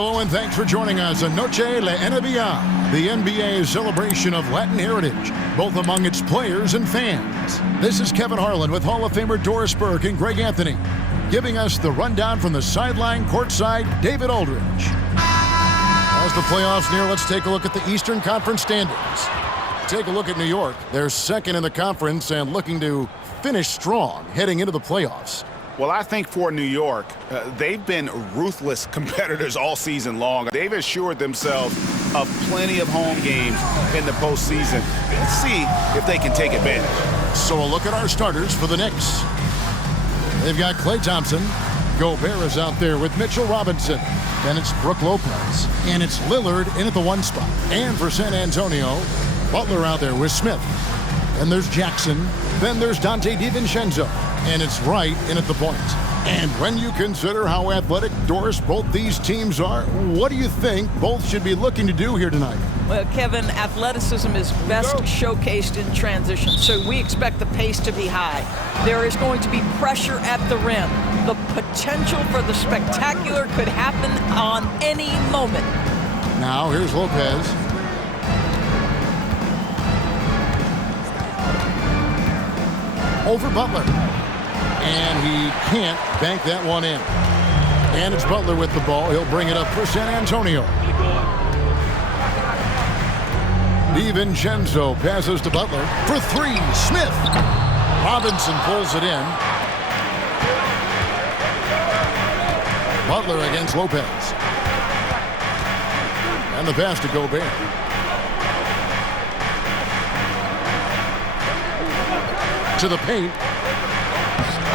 Hello and thanks for joining us on Noche La NBA, the NBA's celebration of Latin heritage, both among its players and fans. This is Kevin Harlan with Hall of Famer Doris Burke and Greg Anthony, giving us the rundown from the sideline courtside, David Aldridge. As the playoffs near, let's take a look at the Eastern Conference standings. Take a look at New York. They're second in the conference and looking to finish strong heading into the playoffs. Well, I think for New York, they've been ruthless competitors all season long. They've assured themselves of plenty of home games in the postseason. Let's see if they can take advantage. So a look at our starters for the Knicks. They've got Klay Thompson. Gobert is out there with Mitchell Robinson. Then it's Brook Lopez. And it's Lillard in at the 1 spot. And for San Antonio, Butler out there with Smith. Then there's Jackson. Then there's Dante DiVincenzo. And it's Wright in at the point. And when you consider how athletic, Doris, both these teams are, what do you think both should be looking to do here tonight? Well, Kevin, athleticism is best showcased in transition, so we expect the pace to be high. There is going to be pressure at the rim. The potential for the spectacular could happen on any moment. Now, here's Lopez. Over Butler. And he can't bank that one in. And it's Butler with the ball. He'll bring it up for San Antonio. DiVincenzo passes to Butler for 3. Smith. Robinson pulls it in. Butler against Lopez. And the pass to Gobert. To the paint.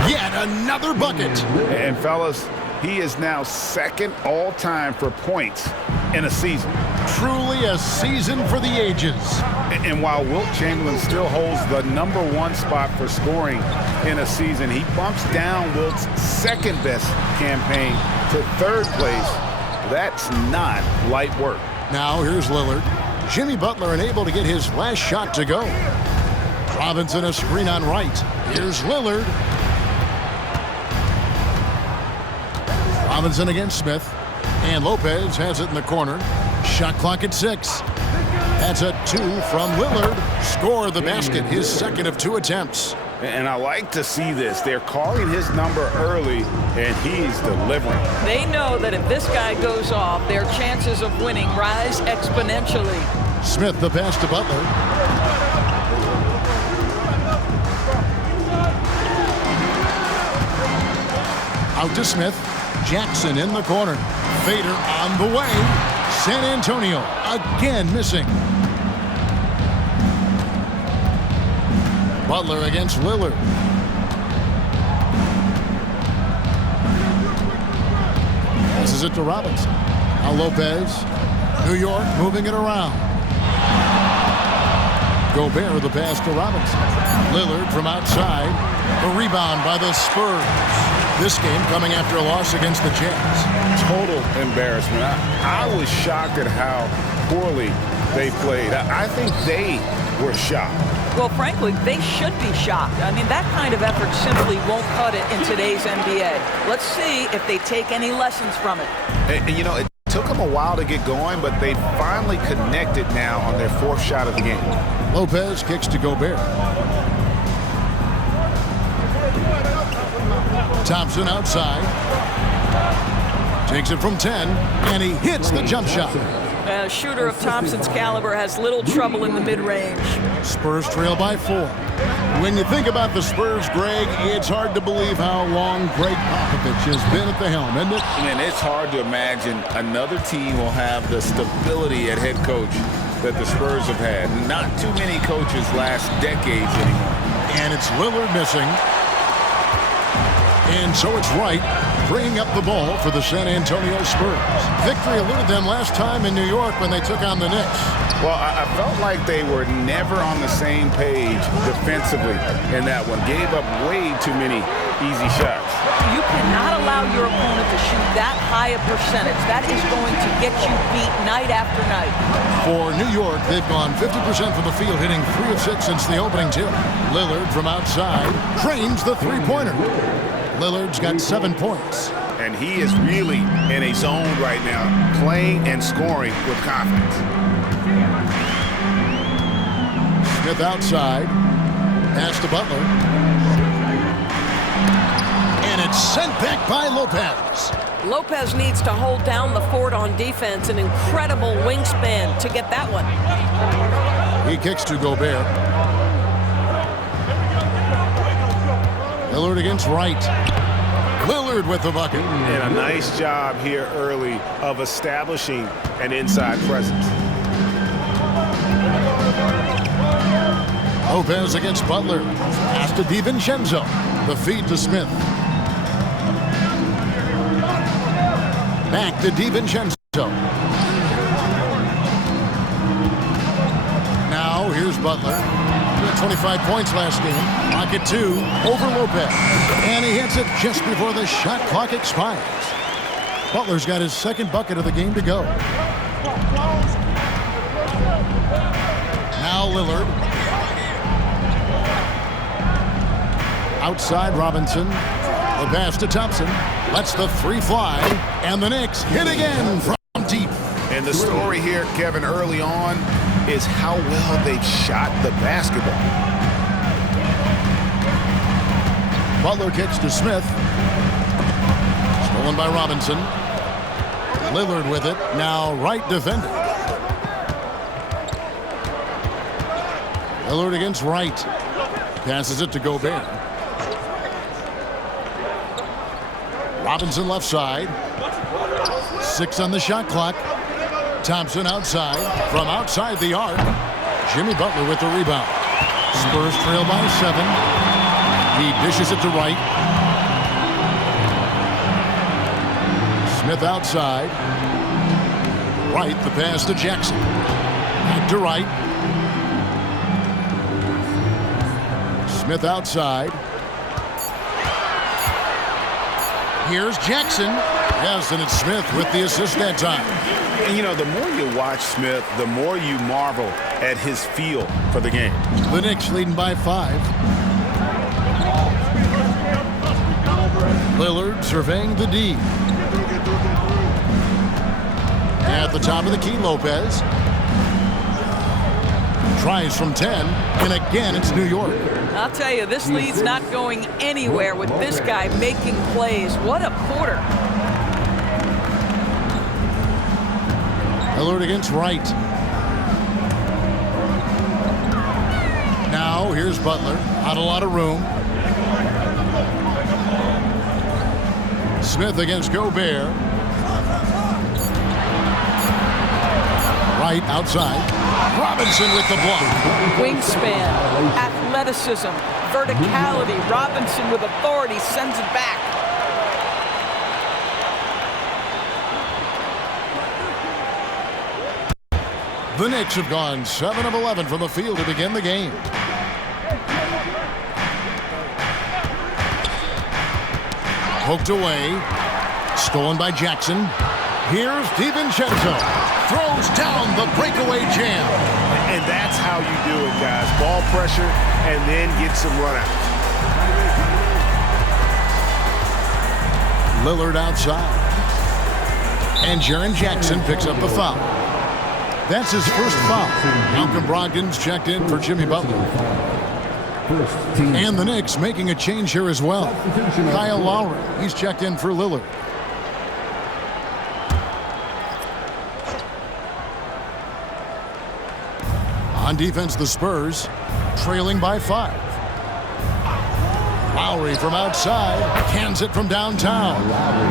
Yet another bucket. And fellas, he is now second all-time for points in a season. Truly a season for the ages. And while Wilt Chamberlain still holds the #1 spot for scoring in a season, he bumps down Wilt's second-best campaign to 3rd place. That's not light work. Now here's Lillard. Jimmy Butler unable to get his last shot to go. Robinson a screen on Wright. Here's Lillard. Robinson against Smith. And Lopez has it in the corner. Shot clock at 6. That's a 2 from Lillard. Score the basket, his second of 2 attempts. And I like to see this. They're calling his number early, and he's delivering. They know that if this guy goes off, their chances of winning rise exponentially. Smith the pass to Butler. Out to Smith. Jackson in the corner. Fader on the way. San Antonio again missing. Butler against Lillard. Passes it to Robinson. Now Lopez. New York moving it around. Gobert the pass to Robinson. Lillard from outside. A rebound by the Spurs. This game coming after a loss against the Jazz. Total embarrassment. I was shocked at how poorly they played. I think they were shocked. Well, frankly, they should be shocked. I mean, that kind of effort simply won't cut it in today's NBA. Let's see if they take any lessons from it. And you know, it took them a while to get going, but they finally connected now on their 4th shot of the game. Lopez kicks to Gobert. Thompson outside. Takes it from 10, and he hits the jump shot. A shooter of Thompson's caliber has little trouble in the mid-range. Spurs trail by 4. When you think about the Spurs, Greg, it's hard to believe how long Greg Popovich has been at the helm, isn't it? And it's hard to imagine another team will have the stability at head coach that the Spurs have had. Not too many coaches last decades anymore. And it's Lillard missing. And so it's Wright bringing up the ball for the San Antonio Spurs. Victory eluded them last time in New York when they took on the Knicks. Well, I felt like they were never on the same page defensively in that one. Gave up way too many easy shots. You cannot allow your opponent to shoot that high a percentage. That is going to get you beat night after night. For New York, they've gone 50% from the field, hitting 3 of 6 since the opening tip. Lillard from outside drains the three-pointer. Lillard's got 7 points. and he is really in a zone right now, playing and scoring with confidence. Smith outside. Pass to Butler. And it's sent back by Lopez. Lopez needs to hold down the fort on defense. An incredible wingspan to get that one. He kicks to Gobert. Lillard against Wright. Lillard with the bucket. And a nice job here early of establishing an inside presence. Lopez against Butler. Pass to DiVincenzo. The feed to Smith. Back to DiVincenzo. Now here's Butler. He had 25 points last game. Pocket 2 over Lopez. And he hits it just before the shot clock expires. Butler's got his second bucket of the game to go. Now Lillard. Outside Robinson. The pass to Thompson. Lets the three fly. And the Knicks hit again from deep. And the story here, Kevin, early on is how well they've shot the basketball. Butler kicks to Smith. Stolen by Robinson. Lillard with it. Now Wright defending. Lillard against Wright. Passes it to Gobert. Robinson left side. 6 on the shot clock. Thompson outside. From outside the arc. Jimmy Butler with the rebound. Spurs trail by 7. He dishes it to Wright. Smith outside. Wright, the pass to Jackson. Back to Wright. Smith outside. Here's Jackson. Yes, and it's Smith with the assist that time. And, you know, the more you watch Smith, the more you marvel at his feel for the game. The Knicks leading by 5. Lillard surveying the D. At the top of the key, Lopez. Tries from 10, and again it's New York. I'll tell you, this lead's not going anywhere with this guy making plays. What a quarter. Lillard against Wright. Now here's Butler. Not a lot of room. Smith against Gobert. Wright outside. Robinson with the block. Wingspan, athleticism, verticality. Robinson with authority sends it back. The Knicks have gone 7 of 11 from the field to begin the game. Poked away. Stolen by Jackson. Here's DiVincenzo. Throws down the breakaway jam. And that's how you do it, guys. Ball pressure and then get some runouts. Lillard outside. And Jaren Jackson picks up the foul. That's his first foul. Malcolm Brogdon's checked in for Jimmy Butler. And the Knicks making a change here as well. Kyle Lowry, he's checked in for Lillard. On defense, the Spurs trailing by 5. Lowry from outside, cans it from downtown.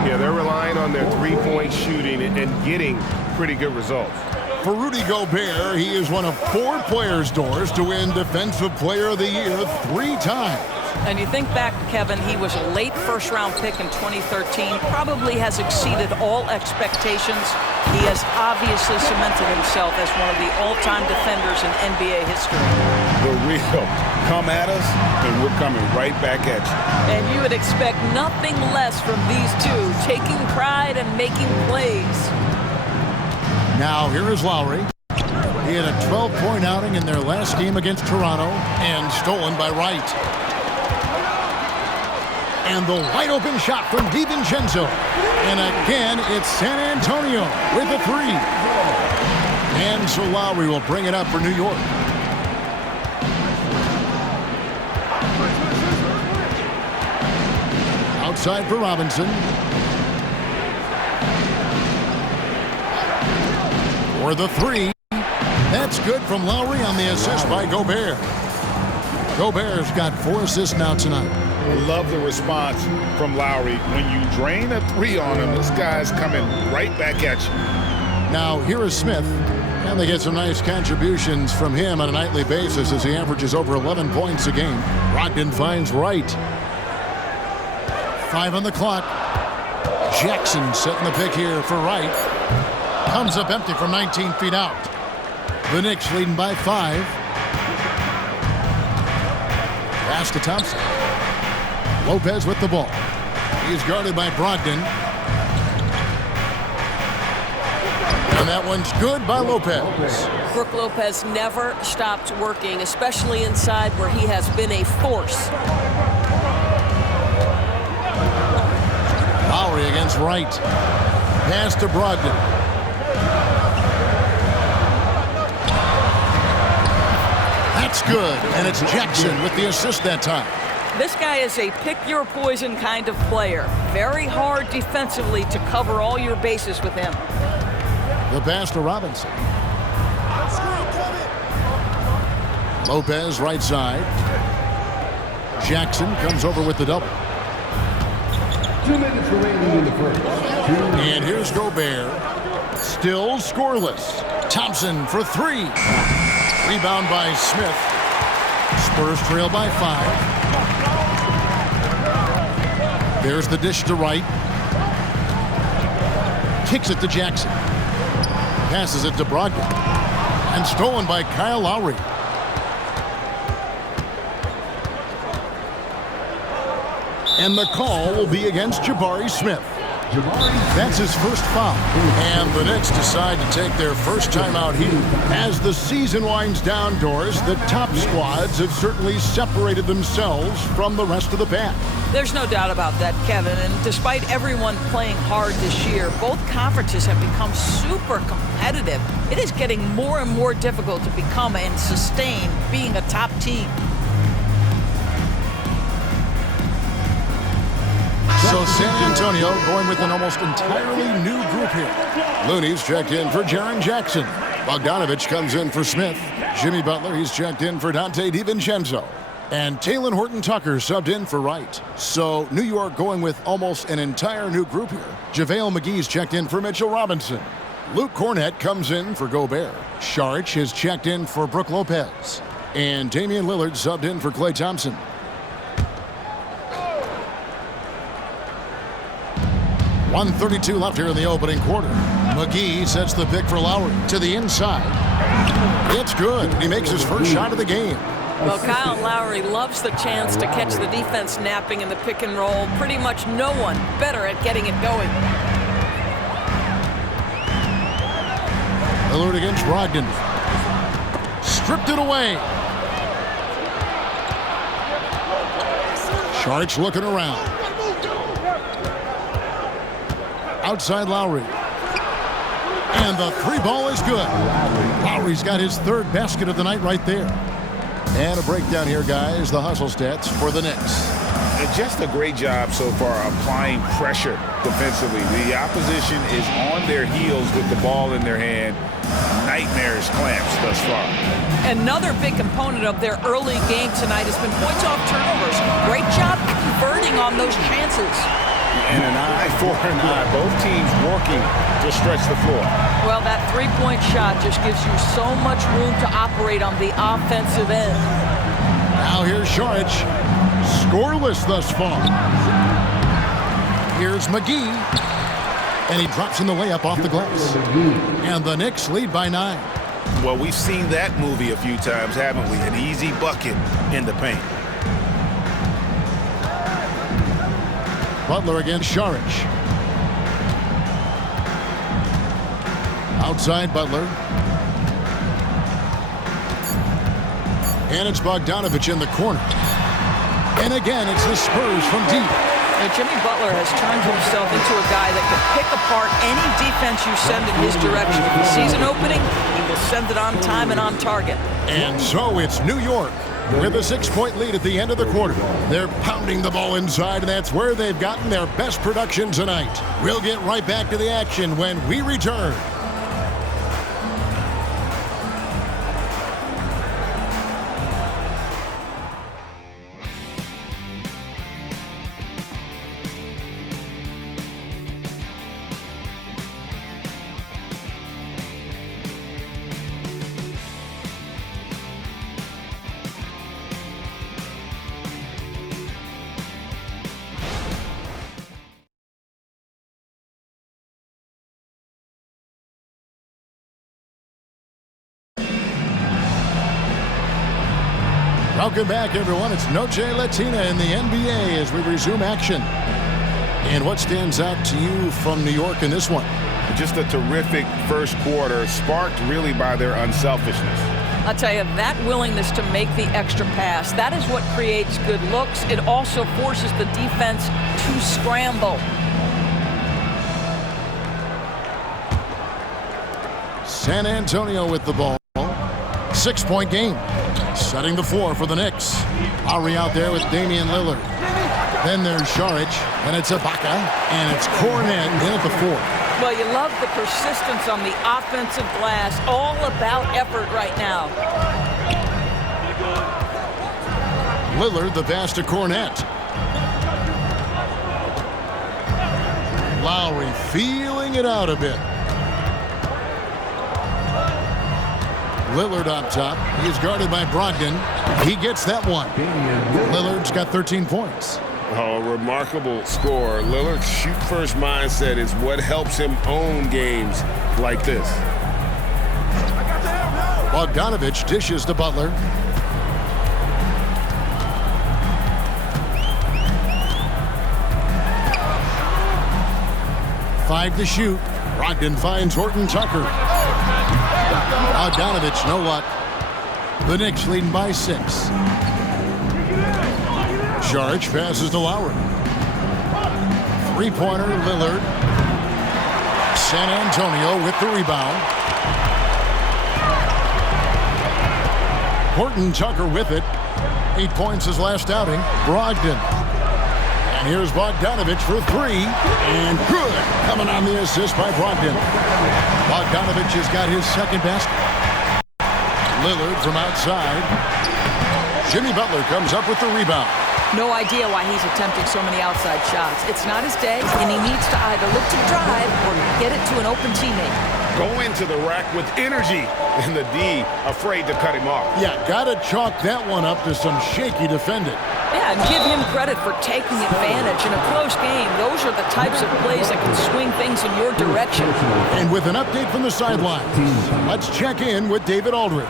Yeah, they're relying on their three-point shooting and getting pretty good results. For Rudy Gobert, he is one of 4 players' doors to win Defensive Player of the Year 3 times. And you think back, Kevin, he was a late first-round pick in 2013, probably has exceeded all expectations. He has obviously cemented himself as one of the all-time defenders in NBA history. The real come at us, and we're coming right back at you. And you would expect nothing less from these two, taking pride and making plays. Now here is Lowry. He had a 12-point outing in their last game against Toronto and stolen by Wright. And the wide open shot from DiVincenzo. And again, it's San Antonio with a three. And so Lowry will bring it up for New York. Outside for Robinson. For the three. That's good from Lowry on the assist by Gobert. Gobert's got 4 assists now tonight. I love the response from Lowry. When you drain a three on him, this guy's coming right back at you. Now here is Smith. And they get some nice contributions from him on a nightly basis as he averages over 11 points a game. Brogdon finds Wright. 5 on the clock. Jackson setting the pick here for Wright. Comes up empty from 19 feet out. The Knicks leading by 5. Pass to Thompson. Lopez with the ball. He's guarded by Brogdon. And that one's good by Lopez. Brook Lopez never stopped working, especially inside where he has been a force. Lowry against Wright. Pass to Brogdon. That's good. And it's Jackson with the assist that time. This guy is a pick-your-poison kind of player. Very hard defensively to cover all your bases with him. The pass to Robinson. Lopez right side. Jackson comes over with the double. 2 minutes remaining in the first. And here's Gobert. Still scoreless. Thompson for 3. Rebound by Smith. Spurs trail by 5. There's the dish to Wright. Kicks it to Jackson. Passes it to Brogdon. And stolen by Kyle Lowry. And the call will be against Jabari Smith. That's his first foul. And the Knicks decide to take their first timeout here. As the season winds down, Doris, the top squads have certainly separated themselves from the rest of the pack. There's no doubt about that, Kevin. And despite everyone playing hard this year, both conferences have become super competitive. It is getting more and more difficult to become and sustain being a top team. So San Antonio going with an almost entirely new group here. Looney's checked in for Jaren Jackson. Bogdanovich comes in for Smith. Jimmy Butler, he's checked in for Dante DiVincenzo. And Talen Horton-Tucker subbed in for Wright. So New York going with almost an entire new group here. JaVale McGee's checked in for Mitchell Robinson. Luke Cornett comes in for Gobert. Saric has checked in for Brook Lopez. And Damian Lillard subbed in for Klay Thompson. .132 left here in the opening quarter. McGee sets the pick for Lowry to the inside. It's good. He makes his first shot of the game. Well, Kyle Lowry loves the chance to catch the defense napping in the pick and roll. Pretty much no one better at getting it going. Lillard against Brogdon. Stripped it away. Saric looking around. Outside Lowry. And the 3 ball is good. Lowry's got his 3rd basket of the night right there. And a breakdown here, guys. The hustle stats for the Knicks. And just a great job so far applying pressure defensively. The opposition is on their heels with the ball in their hand. Nightmarish clamps thus far. Another big component of their early game tonight has been points off turnovers. Great job converting on those chances. And an eye for an eye. Both teams working to stretch the floor. Well, that 3-point shot just gives you so much room to operate on the offensive end. Now here's Saric. Scoreless thus far. Here's McGee. And he drops in the layup off the glass. And the Knicks lead by 9. Well, we've seen that movie a few times, haven't we? An easy bucket in the paint. Butler against Saric. Outside Butler. And it's Bogdanovich in the corner. And again, it's the Spurs from deep. Jimmy Butler has turned himself into a guy that can pick apart any defense you send in his direction. If he sees an opening, he will send it on time and on target. And so it's New York with a 6-point lead at the end of the quarter. They're pounding the ball inside, and that's where they've gotten their best production tonight. We'll get right back to the action when we return. Welcome back, everyone. It's Noche Latina in the NBA as we resume action. And what stands out to you from New York in this one? Just a terrific first quarter, sparked really by their unselfishness. I'll tell you, that willingness to make the extra pass, that is what creates good looks. It also forces the defense to scramble. San Antonio with the ball. 6-point game. Setting the floor for the Knicks. Lowry out there with Damian Lillard. Then there's Šarić, and it's Ibaka, and it's Kornet in at the 4. Well, you love the persistence on the offensive glass. All about effort right now. Lillard, the pass to Kornet. Lowry feeling it out a bit. Lillard up top. He is guarded by Brogdon. He gets that one. Lillard's got 13 points. Oh, a remarkable score. Lillard's shoot-first mindset is what helps him own games like this. Bogdanovich dishes to Butler. Five to shoot. Brogdon finds Horton Tucker. Bogdanovich, no luck. The Knicks leading by 6. Šarić passes to Lowry. Three-pointer, Lillard. San Antonio with the rebound. Horton Tucker with it. 8 points his last outing. Brogdon. And here's Bogdanovich for 3. And good. Coming on the assist by Brogdon. Bogdanovich has got his second basket. Lillard from outside. Jimmy Butler comes up with the rebound. No idea why he's attempting so many outside shots. It's not his day, and he needs to either look to drive or get it to an open teammate. Go into the rack with energy, and the D afraid to cut him off. Yeah, gotta chalk that one up to some shaky defending. Yeah, and give him credit for taking advantage. In a close game, those are the types of plays that can swing things in your direction. And with an update from the sidelines, let's check in with David Aldridge.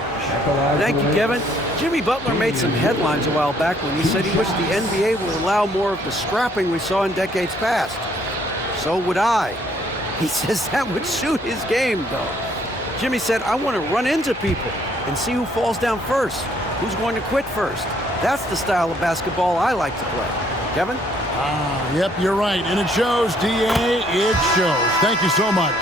Thank you, Kevin. Jimmy Butler made some headlines a while back when he said he wished the NBA would allow more of the scrapping we saw in decades past. So would I. He says that would suit his game, though. Jimmy said, I want to run into people and see who falls down first, who's going to quit first. That's the style of basketball I like to play. Kevin? Yep, you're right. And it shows, D.A. It shows. Thank you so much.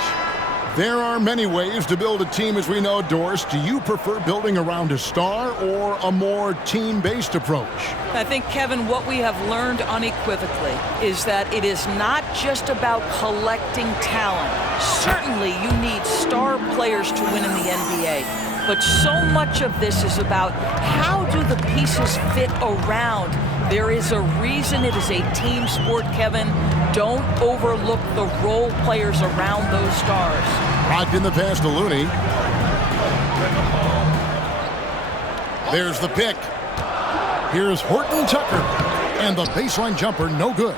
There are many ways to build a team, as we know, Doris. Do you prefer building around a star or a more team-based approach? I think, Kevin, what we have learned unequivocally is that it is not just about collecting talent. Certainly, you need star players to win in the NBA. But so much of this is about how do the pieces fit around. There is a reason it is a team sport, Kevin. Don't overlook the role players around those stars. Rocked in the pass to Looney. There's the pick. Here's Horton Tucker. And the baseline jumper, no good.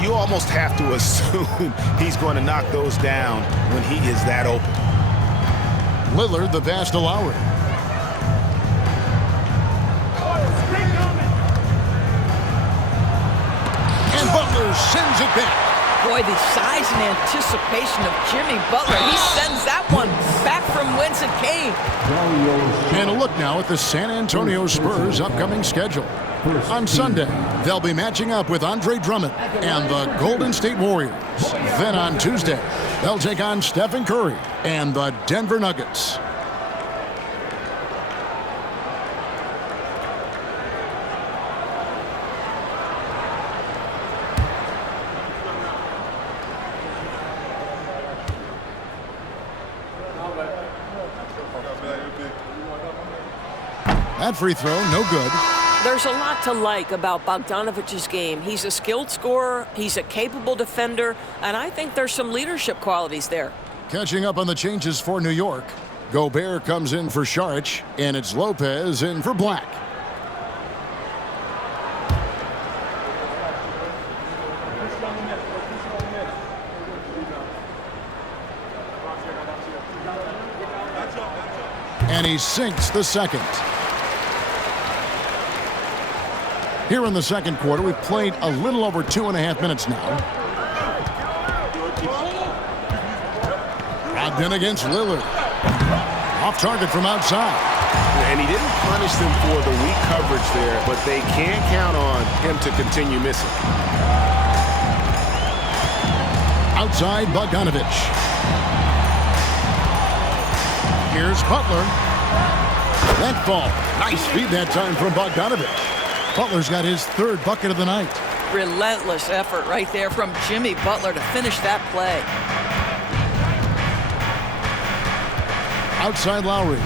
You almost have to assume he's going to knock those down when he is that open. Lillard, the pass to Lowry. And Butler sends it back. Boy, the size and anticipation of Jimmy Butler. He sends that one back from whence it came. And a look now at the San Antonio Spurs' upcoming schedule. On Sunday, they'll be matching up with Andre Drummond and the Golden State Warriors. Then on Tuesday, they'll take on Stephen Curry and the Denver Nuggets. That free throw, no good. There's a lot to like about Bogdanovic's game. He's a skilled scorer, he's a capable defender, and I think there's some leadership qualities there. Catching up on the changes for New York. Gobert comes in for Saric, and it's Lopez in for Black. And he sinks the second. Here in the second quarter, we've played a little over 2.5 minutes now. Ogden against Lillard. Off target from outside. And he didn't punish them for the weak coverage there, but they can't count on him to continue missing. Outside Bogdanovich. Here's Butler. That ball. Nice feed that time from Bogdanovich. Butler's got his third bucket of the night. Relentless effort right there from Jimmy Butler to finish that play. Outside Lowry.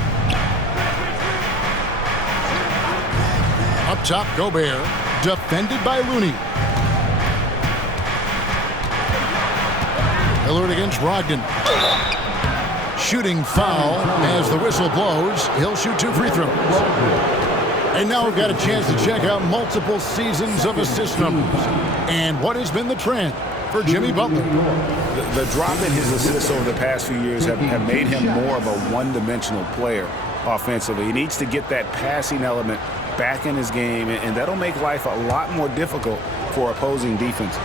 Up top, Gobert. Defended by Looney. Lillard against Brogdon. Shooting foul as the whistle blows. He'll shoot 2 free throws. And now we've got a chance to check out multiple seasons of assist numbers and what has been the trend for Jimmy Butler. The drop in his assists over the past few years have made him more of a one-dimensional player offensively. He needs to get that passing element back in his game, and that'll make life a lot more difficult for opposing defenses.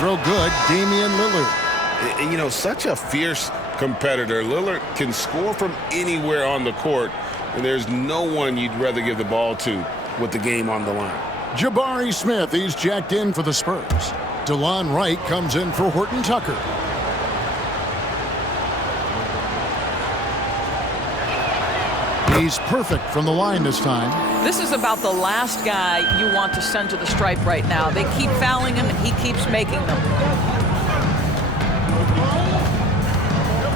Throw good, Damian Lillard. You know, such a fierce competitor. Lillard can score from anywhere on the court, and there's no one you'd rather give the ball to with the game on the line. Jabari Smith, he's jacked in for the Spurs. DeLon Wright comes in for Horton Tucker. He's perfect from the line this time. This is about the last guy you want to send to the stripe right now. They keep fouling him, and he keeps making them.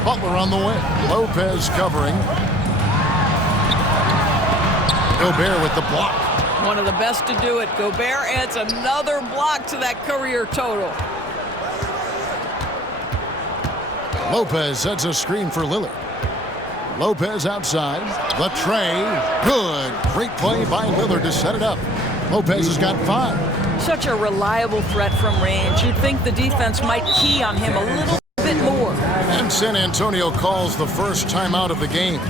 Butler on the way. Lopez covering. Gobert with the block. One of the best to do it. Gobert adds another block to that career total. Lopez sets a screen for Lillard. Lopez outside. The tray. Good. Great play by Lillard to set it up. Lopez has got 5. Such a reliable threat from range. You'd think the defense might key on him a little bit more. And San Antonio calls the first timeout of the game.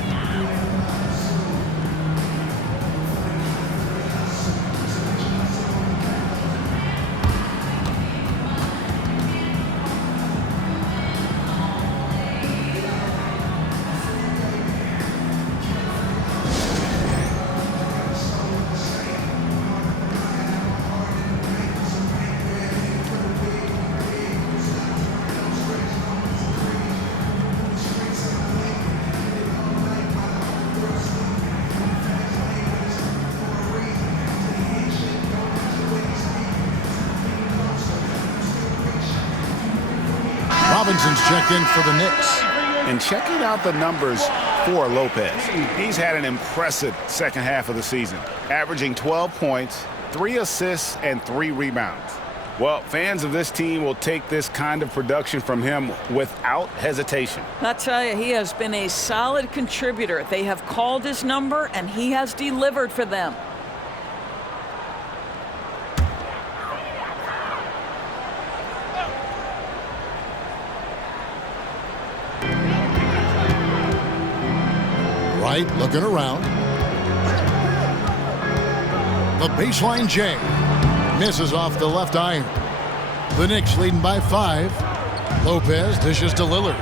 Robinson's checked in for the Knicks. And checking out the numbers for Lopez. He's had an impressive second half of the season, averaging 12 points, 3 assists, and 3 rebounds. Well, fans of this team will take this kind of production from him without hesitation. I tell you, he has been a solid contributor. They have called his number, and he has delivered for them. Wright looking around. The baseline J. Misses off the left iron. The Knicks leading by 5. Lopez dishes to Lillard.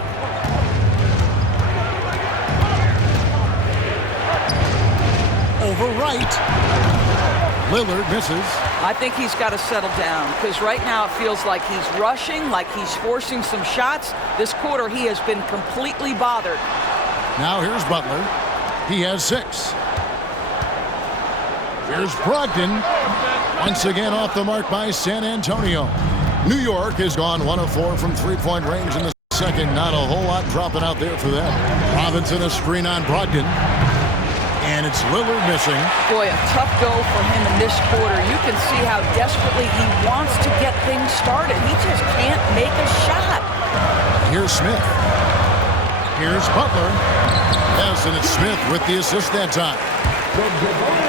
Over right. Lillard misses. I think he's got to settle down because right now it feels like he's rushing, like he's forcing some shots. This quarter he has been completely bothered. Now here's Butler. He has 6. Here's Brogdon. Once again off the mark by San Antonio. New York has gone 1 of 4 from three-point range in the second. Not a whole lot dropping out there for them. Robinson a screen on Brogdon. And it's Lillard missing. Boy, a tough go for him in this quarter. You can see how desperately he wants to get things started. He just can't make a shot. Here's Smith. Here's Butler. Yes, and it's Smith with the assist that time.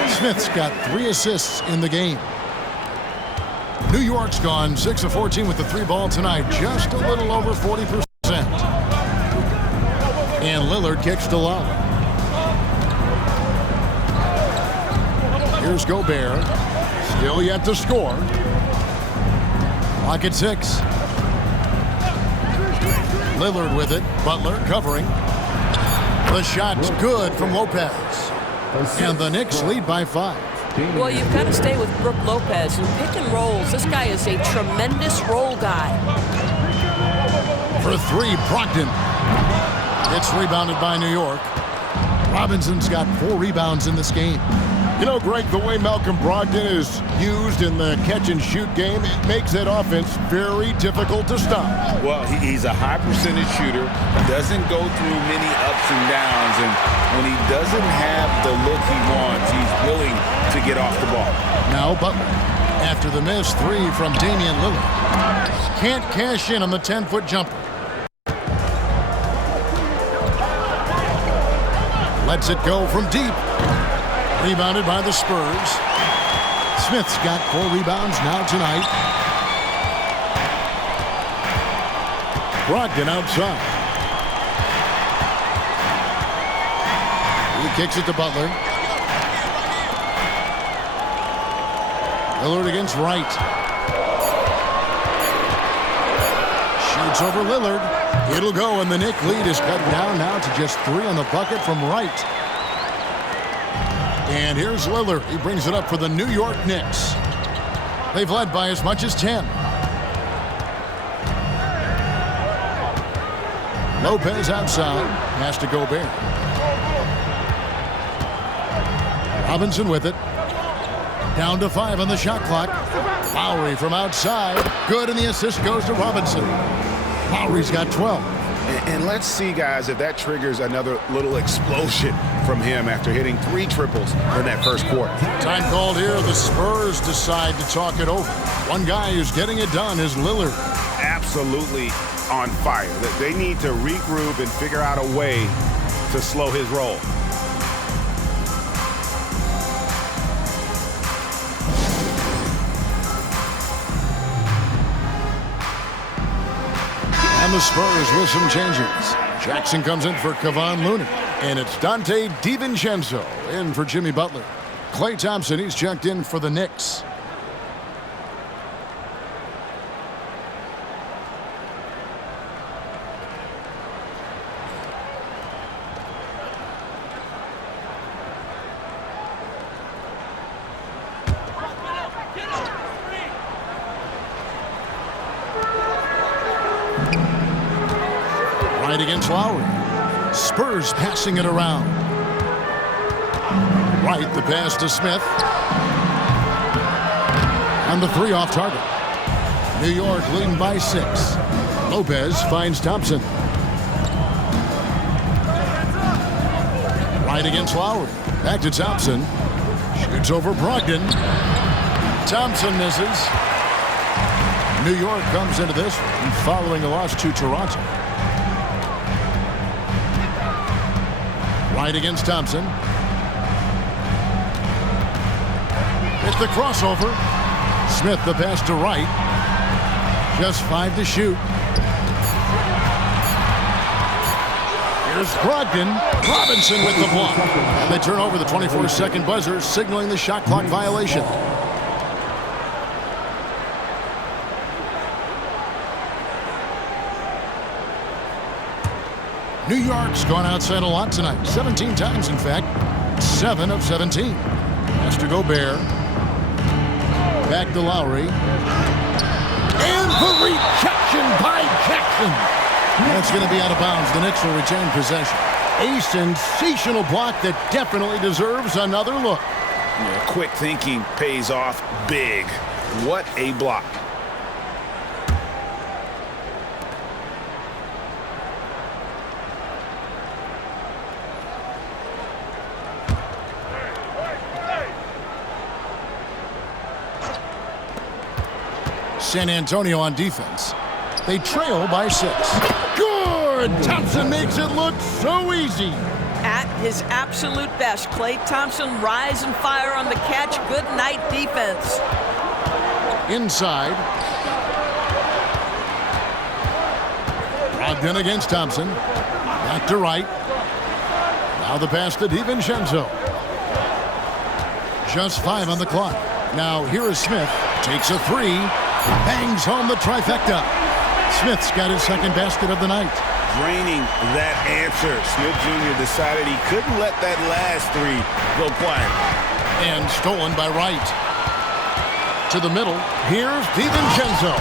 Smith's got 3 assists in the game. New York's gone 6 of 14 with the 3-ball tonight. Just a little over 40%. And Lillard kicks to Love. Here's Gobert. Still yet to score. Clock at 6. Lillard with it. Butler covering. The shot's good from Lopez. And the Knicks lead by 5. Well, you've got to stay with Brook Lopez. In pick and rolls, this guy is a tremendous roll guy. For 3, Brogdon. It's rebounded by New York. Robinson's got 4 rebounds in this game. You know, Greg, the way Malcolm Brogdon is used in the catch-and-shoot game, it makes that offense very difficult to stop. Well, he's a high-percentage shooter, doesn't go through many ups and downs, and when he doesn't have the look he wants, he's willing to get off the ball. Now Butler, after the miss 3 from Damian Lillard. Can't cash in on the 10-foot jumper. Lets it go from deep. Rebounded by the Spurs. Smith's got 4 rebounds now tonight. Brogdon outside. He kicks it to Butler. Lillard against Wright. Shoots over Lillard. It'll go, and the Knick lead is cut down now to just 3 on the bucket from Wright. And here's Lillard. He brings it up for the New York Knicks. They've led by as much as 10. Lopez outside. Has to Gobert. Robinson with it. Down to 5 on the shot clock. Lowry from outside. Good, and the assist goes to Robinson. Lowry's got 12. And let's see, guys, if that triggers another little explosion from him after hitting 3 triples in that first quarter. Time called here. The Spurs decide to talk it over. One guy who's getting it done is Lillard. Absolutely on fire. They need to regroup and figure out a way to slow his roll. And the Spurs with some changes. Jackson comes in for Kevon Looney. And it's Dante DiVincenzo in for Jimmy Butler. Klay Thompson, he's checked in for the Knicks. Right against Lowry. Spurs passing it around. Right, the pass to Smith. And the 3 off target. New York leading by 6. Lopez finds Thompson. Right against Lowry. Back to Thompson. Shoots over Brogdon. Thompson misses. New York comes into this one following a loss to Toronto. Right against Thompson. It's the crossover. Smith the pass to Wright. Just 5 to shoot. Here's Brogdon. Robinson with the block. And they turn over the 24-second buzzer, signaling the shot clock violation. New York's gone outside a lot tonight. 17 times, in fact. 7 of 17. Has to Gobert. Back to Lowry. And the rejection by Jackson. That's going to be out of bounds. The Knicks will retain possession. A sensational block that definitely deserves another look. Yeah, quick thinking pays off big. What a block. San Antonio on defense. They trail by 6. Good! Thompson makes it look so easy. At his absolute best, Klay Thompson rise and fire on the catch. Good night defense. Inside. Brogdon against Thompson. Back to right. Now the pass to DiVincenzo. Just 5 on the clock. Now here is Smith. Takes a 3. Bangs home the trifecta. Smith's got his second basket of the night. Draining that answer. Smith Jr. decided he couldn't let that last 3 go quiet. And stolen by Wright. To the middle. Here's DiVincenzo.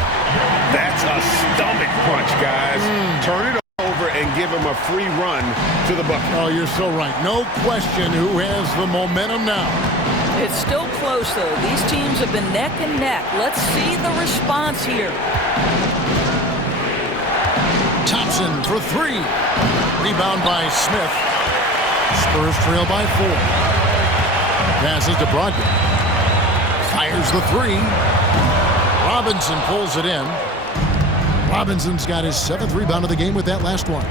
That's a stomach punch, guys. Turn it over and give him a free run to the bucket. Oh, you're so right. No question who has the momentum now. It's still close, though. These teams have been neck and neck. Let's see the response here. Thompson for 3. Rebound by Smith. Spurs trail by 4. Passes to Brogdon. Fires the 3. Robinson pulls it in. Robinson's got his 7th rebound of the game with that last one.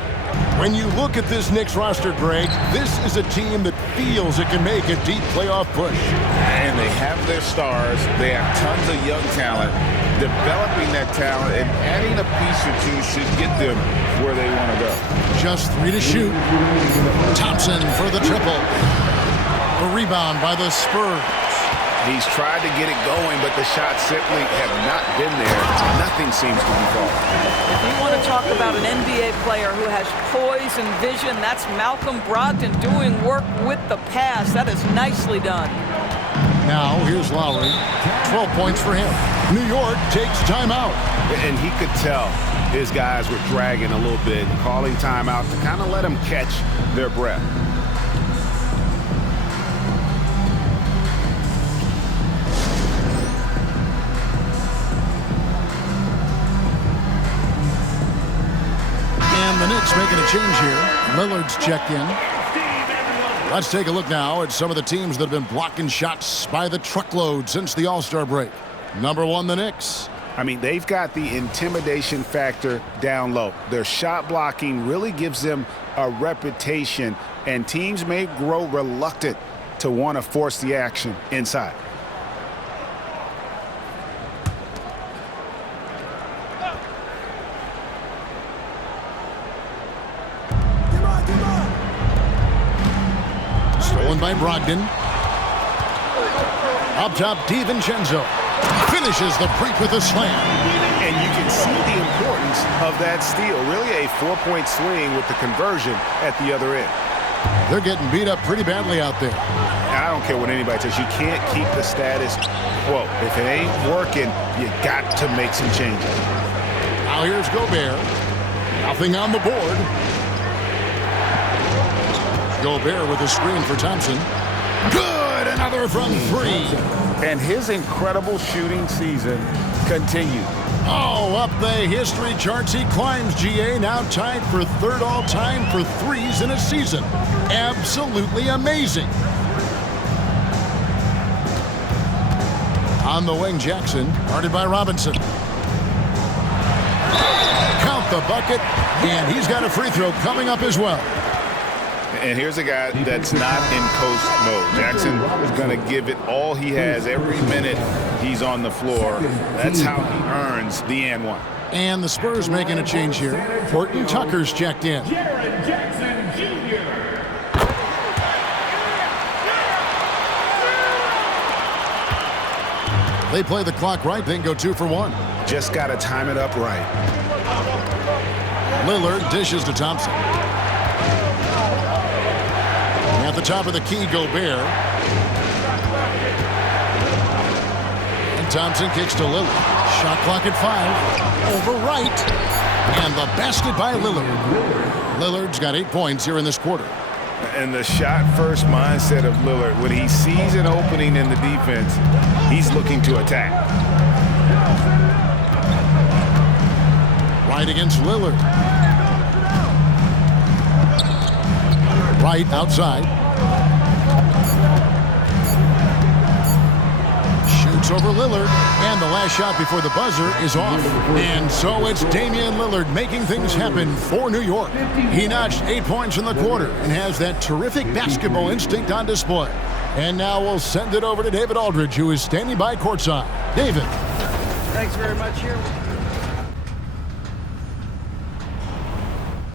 When you look at this Knicks roster, Greg, this is a team that feels it can make a deep playoff push. And they have their stars. They have tons of young talent. Developing that talent and adding a piece or 2 should get them where they want to go. Just 3 to shoot. Thompson for the triple. A rebound by the Spurs. He's tried to get it going, but the shots simply have not been there. Nothing seems to be falling. If you want to talk about an NBA player who has poise and vision, that's Malcolm Brogdon doing work with the pass. That is nicely done. Now, here's Lowry. 12 points for him. New York takes timeout. And he could tell his guys were dragging a little bit, calling timeout to kind of let them catch their breath. And the Knicks making a change here. Lillard's checked in. Let's take a look now at some of the teams that have been blocking shots by the truckload since the All-Star break. Number 1, the Knicks. I mean, they've got the intimidation factor down low. Their shot blocking really gives them a reputation, and teams may grow reluctant to want to force the action inside. Stolen by Brogdon. Up top, DiVincenzo. Finishes the break with a slam. And you can see the importance of that steal. Really a 4-point swing with the conversion at the other end. They're getting beat up pretty badly out there. And I don't care what anybody says. You can't keep the status quo. If it ain't working, you got to make some changes. Now here's Gobert. Nothing on the board. Gobert with a screen for Thompson. Good! Another from 3. And his incredible shooting season continued. Oh, up the history charts he climbs, GA. Now tied for 3rd all-time for threes in a season. Absolutely amazing. On the wing, Jackson, guarded by Robinson. Count the bucket, and he's got a free throw coming up as well. And here's a guy that's not in coast mode. Jackson is going to give it all he has every minute he's on the floor. That's how he earns the and one. And the Spurs making a change here. Horton Tucker's checked in. Jaren Jackson Jr. They play the clock right, then go 2 for 1. Just got to time it up right. Lillard dishes to Thompson. At the top of the key, Gobert. And Thompson kicks to Lillard. Shot clock at 5. Over right. And the basket by Lillard. Lillard's got 8 points here in this quarter. And the shot-first mindset of Lillard, when he sees an opening in the defense, he's looking to attack. Right against Lillard. Right outside. Shoots over Lillard. And the last shot before the buzzer is off. And so it's Damian Lillard making things happen for New York. He notched 8 points in the quarter and has that terrific basketball instinct on display. And now we'll send it over to David Aldridge, who is standing by courtside. David. Thanks very much here.